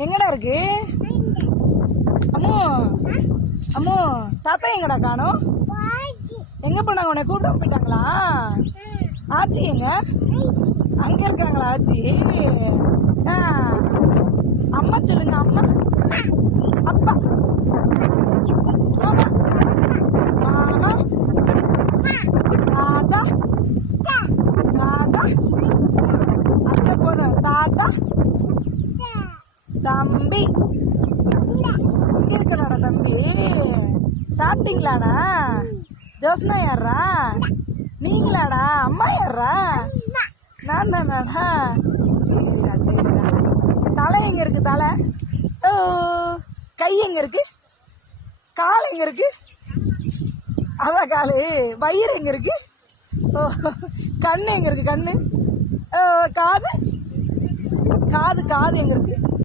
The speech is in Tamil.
எங்கடா இருக்கு? அம்மு அம்மு தாத்தா எங்கடா காணோம்? எங்க போனாங்க? உன்னை கூட்டம் போயிட்டாங்களா? ஆச்சி எங்க? அங்க இருக்காங்களா ஆச்சி? அம்மா சொல்லுங்க. அம்மா அப்பா மாமா மாமா தாத்தா தாத்தா அத்தை போதும். தாத்தா தம்பி இங்க இருக்கடாடா தம்பி. சாப்பிட்டீங்களாடா? ஜோஸ்னா யாரா? நீங்களாடா? அம்மா யாரா? நான் தானாடா? சரிடா சரிடா. தலை எங்க இருக்கு? தலை ஓ. கை எங்க இருக்கு? கால் எங்க இருக்கு? அதான் காலு. வயிறு எங்க இருக்கு? ஓ. கண்ணு எங்க இருக்கு? கண்ணு ஓ. காது காது காது எங்க இருக்கு?